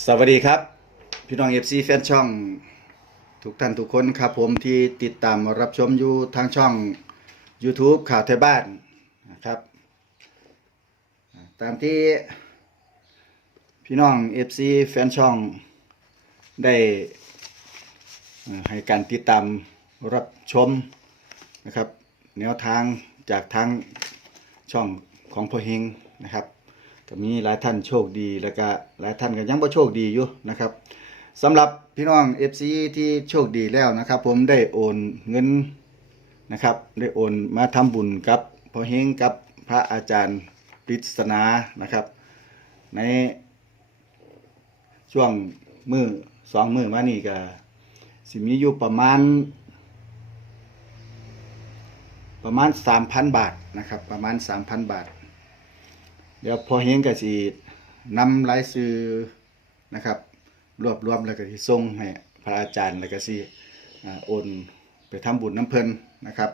สวัสดีครับ พี่น้องเอฟซีแฟนช่อง ทุกท่านทุกคนครับผมที่ติดตามรับชมอยู่ทางช่อง YouTube ข่าวไทยบ้านนะครับ ตามที่พี่น้องเอฟซีแฟนช่องได้ให้การติดตามรับชมนะครับ แนวทางจากทางช่องของพ่อเฮงนะครับ ก็มีหลายท่านโชคดีแล้วก็หลายท่านก็ยังบ่โชคดีอยู่นะครับสำหรับพี่น้อง FC ที่โชคดีแล้วนะครับ ผมได้โอนเงินนะครับ ได้โอนมาทำบุญกับพ่อเฮงกับพระอาจารย์ปริศนานะครับ ในช่วงมือสองมือมานี่ก็สิมีอยู่ประมาณ ประมาณ 3,000 บาทนะครับ ประมาณ 3,000 บาท เดี๋ยวพอเฮงก็สินำรายชื่อนะครับ รวบรวมแล้วก็สิส่งให้พระอาจารย์แล้วก็สิอ่าโอนไปทำบุญน้ำเพลินนะครับ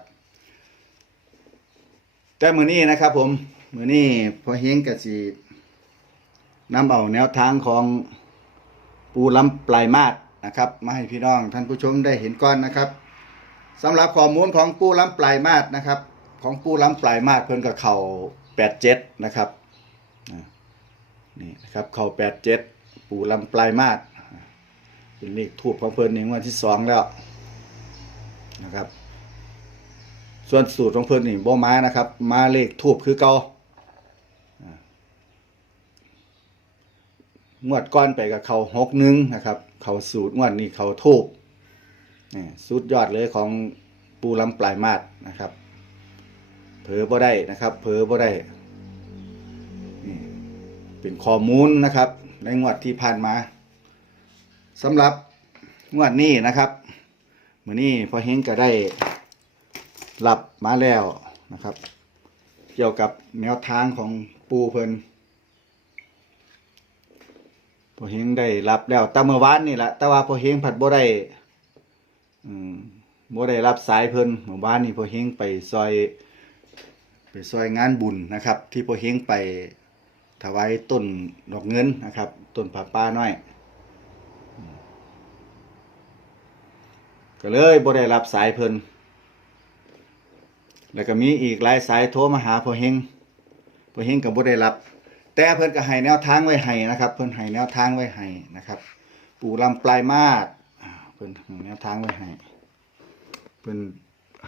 แต่มือนี้นะครับผมมือนี้พอเฮงก็สินำเอาแนวทางของปูลำปลายมาดนะครับมาให้พี่น้องท่านผู้ชมได้เห็นก่อนนะครับสำหรับข้อมูลของปูลำปลายมาดนะครับ ของปูลำปลายมาดเพิ่นก็เข้า87นะครับ นี่นะครับเข่าแปดเจ็ดปู่ลำปลายมาดเป็นเลขทูบของเพิ่นในงวันที่สองแล้วนะครับ ส่วนสูตรของเพิ่นนี่บ่มานะครับ มาเลขทูบคือเก่าอ่างวดก้อนไปกับเขาหกหนึ่งนะครับ เขาสูตรงวดนี้เขาทูบนี่สุดยอดเลยของปูลำปลายมาดนะครับ เผลอบ่ได้นะครับ เผลอบ่ได้ เป็นข้อมูลนะครับ ในงวดที่ผ่านมาสำหรับงวดนี้นะครับมื้อนี้พอเฮงก็ได้รับมาแล้วนะครับ เกี่ยวกับแนวทางของปูเพิ่นพอเฮงได้รับแล้วแต่เมื่อวานนี่แหละแต่ว่าพอเฮงผัดบ่ได้อืมบ่ได้รับสายเพิ่นเมื่อวานนี้พอเฮงไปซอย ไปซอยงานบุญนะครับ ที่พอเฮงไป ถวายต้นดอกเงินนะครับต้นผาป้าน้อย ก็เลยบ่ได้รับสายเพิ่นแล้วก็มีอีกหลายสายโทรมาหาพ่อเฮงพ่อเฮงก็บ่ได้รับ แต่เพิ่นก็ให้แนวทางไว้ให้นะครับ เพิ่นให้แนวทางไว้ให้นะครับ ปู่ลำปลายมาดเพิ่นให้แนวทางไว้ให้เพิ่น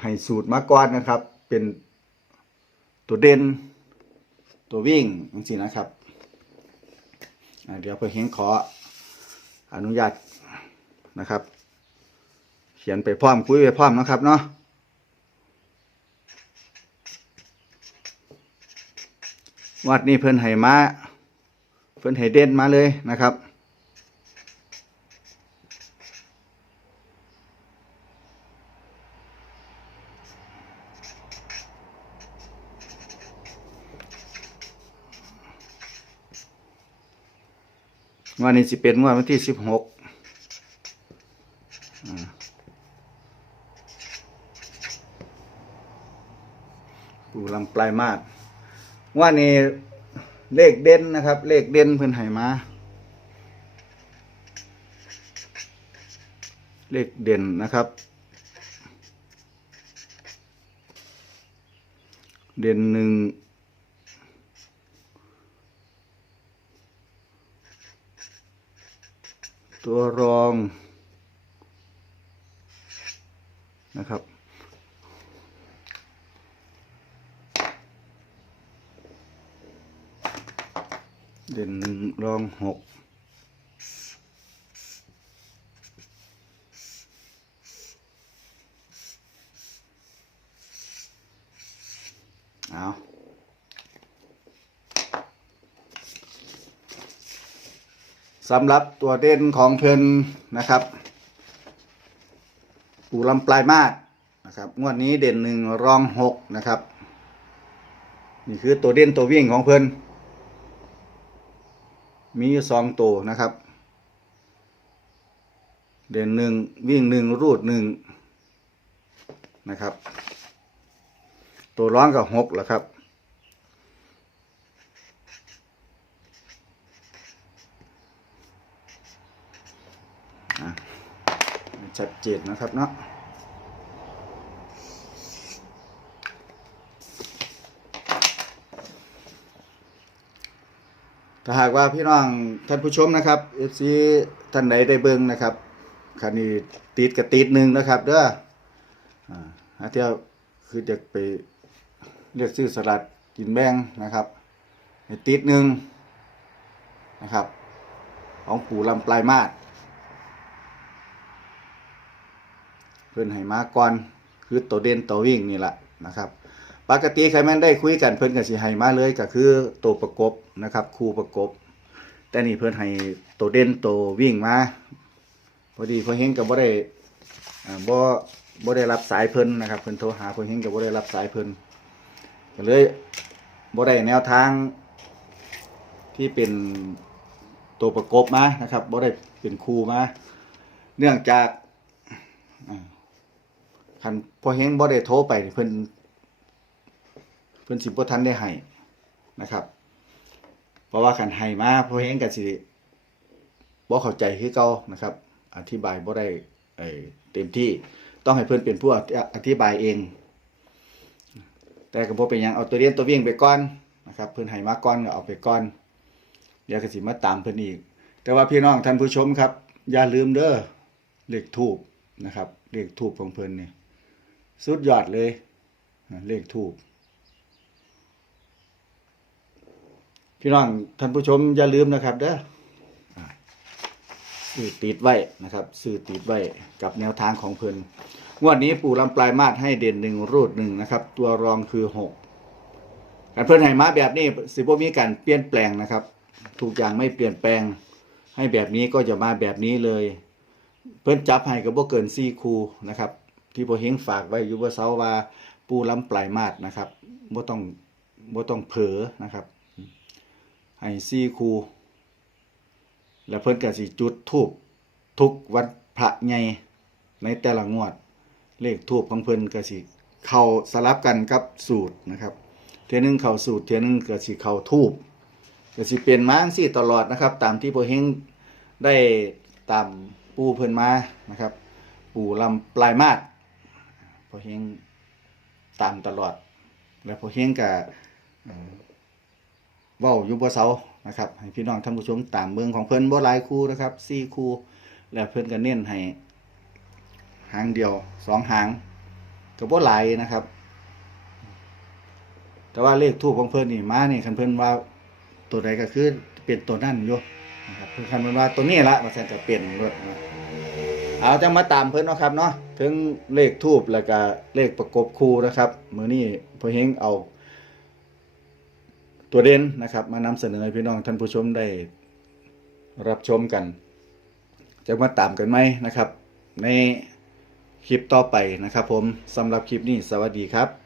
ให้สูตรมาก่อนนะครับ เป็นตัวเด่น ตัววิ่งจริงๆนะครับ เดี๋ยวเพื่อเฮงขออนุญาตนะครับ เขียนไปพร้อมคุยไปพร้อมนะครับเนาะวัดนี้เพิ่นให้มาเพิ่นให้เด่นมาเลยนะครับ วันนี้สิเป็นงวดวันที่สิบหกปูลำปลายมาดว่านี้เลขเด่นนะครับ เลขเด่นเพิ่อนให้มา เลขเด่นนะครับ เด่นหนึ่ง ตัวรองนะครับ เด่นหนึ่งรองหก สำหรับตัวเด่นของเพิ่นนะครับ ปูลำปลายมาดนะครับงวดนี้เด่นหนึ่งรองหกนะครับ นี่คือตัวเด่นตัววิ่งของเพิ่นมีอยู่สองตัวนะครับ เด่นหนึ่งวิ่งหนึ่งรูดหนึ่งนะครับ ตัวร้องกับหกแหละครับ ชัดเจนนะครับเนาะถ้าหากว่าพี่น้องท่านผู้ชมนะครับ FC ท่านใดได้เบิ่งนะครับคันนี้ติดกับติดหนึ่งนะครับเด้ออ่าเที่ยวคือจะไปเรียกซื้อสลัดกินแบงนะครับติดหนึ่งนะครับ ของปู่ลำปลายมาด เพื่อนให้มาก่อนคือตัวเด่นตัววิ่งนี่แหละนะครับ ปกติใครแม่นได้คุยกันเพิ่นก็สิให้มาเลยก็คือตัวประกบนะครับคู่ประกบ แต่นี่เพิ่นให้ตัวเด่นตัววิ่งมาพอดีพอเฮงก็บ่ได้บ่บ่ได้รับสายเพิ่นนะครับเพิ่นโทรหาพอเฮงก็บ่ได้รับสายเพิ่นก็เลยบ่ได้แนวทางที่เป็นตัวประกบมานะครับบ่ได้เป็นคู่มาเนื่องจาก คันพอเฮงบ่ได้โทรไปเพิ่นเพิ่นสิบ่ทันได้ให้นะครับ เพราะว่าคันให้มาพอเฮงก็สิบ่เข้าใจคือเก่านะครับ อธิบายบ่ได้เอ่อเต็มที่ต้องให้เพิ่นเป็นผู้อธิบายเอง แต่ก็บ่เป็นหยังเอาตัวเรียนตัววิ่งไปก่อนนะครับ เพิ่นให้มาก่อนก็เอาไปก่อนเดี๋ยวก็สิมาตามเพิ่นอีก แต่ว่าพี่น้องท่านผู้ชมครับ อย่าลืมเด้อเลขทูบนะครับเลขทูบของเพิ่นนี่ สุดยอดเลย เลขทูบพี่น้องท่านผู้ชมอย่าลืมนะครับเด้อสื่อติดไว้นะครับสื่อติดไว้กับแนวทางของเพิ่นงวดนี้ปู่ลำปลายมาดให้เด่นหนึ่งรูดหนึ่งนะครับ ตัวรองคือหกการเพิ่นให้มาแบบนี้สิบ่มีการเปลี่ยนแปลงนะครับ ทุกอย่างไม่เปลี่ยนแปลง ให้แบบนี้ก็จะมาแบบนี้เลย เพิ่นจับให้ก็บ่เกิน4คู่นะครับ ที่พ่อเฮงฝากไว้อยู่ว่าเสาว่าปูลำปลายมาดนะครับบ่ต้องบ่ต้องเผลอนะครับให้ซี่ครูแล้วเพิ่นก็สิจุดทูบทุกวันพระใหญ่ในแต่ละงวด เลขทูบของเพิ่นก็สิเข้าสลับกันกับสูตรนะครับ เทื่อหนึงเข้าสูตรเทื่อหนึงก็สิเข้าทูบก็สิเป็นมาจังซี่ตลอดนะครับ ตามที่พ่อเฮงได้ตามปู่เพิ่นมานะครับ ปู่ลำปลายมาด พอเฮงตามตลอด แล้วพอเฮงก็เอ่อเว้าอยู่บ่เซานะครับให้พี่น้องท่านผู้ชมตามเมืองของเพิ่นบ่หลายคู่นะครับ4คู่ แล้วเพิ่นก็เน้นให้หางเดียวสองหางก็บ่หลายนะครับ แต่ว่าเลขทูปของเพิ่นนี่มานี่คันเพิ่นว่าตัวใดก็คือเป็นตัวนั้นอยู่นะครับเพิ่นคันเพิ่นว่าตัวนี้ละว่าซั่นก็เป็นด้วยนะ เอาจังมาตามเพิ่นเนาะครับเนาะถึงเลขทูบแล้วก็เลขประกบคู่นะครับ มือนี้พ่อเฮงเอา ตัวเด่นนะครับ มานำเสนอให้พี่น้องท่านผู้ชมได้รับชมกัน จะมาตามกันไหมนะครับ ในคลิปต่อไปนะครับ ผมสำหรับคลิปนี้สวัสดีครับ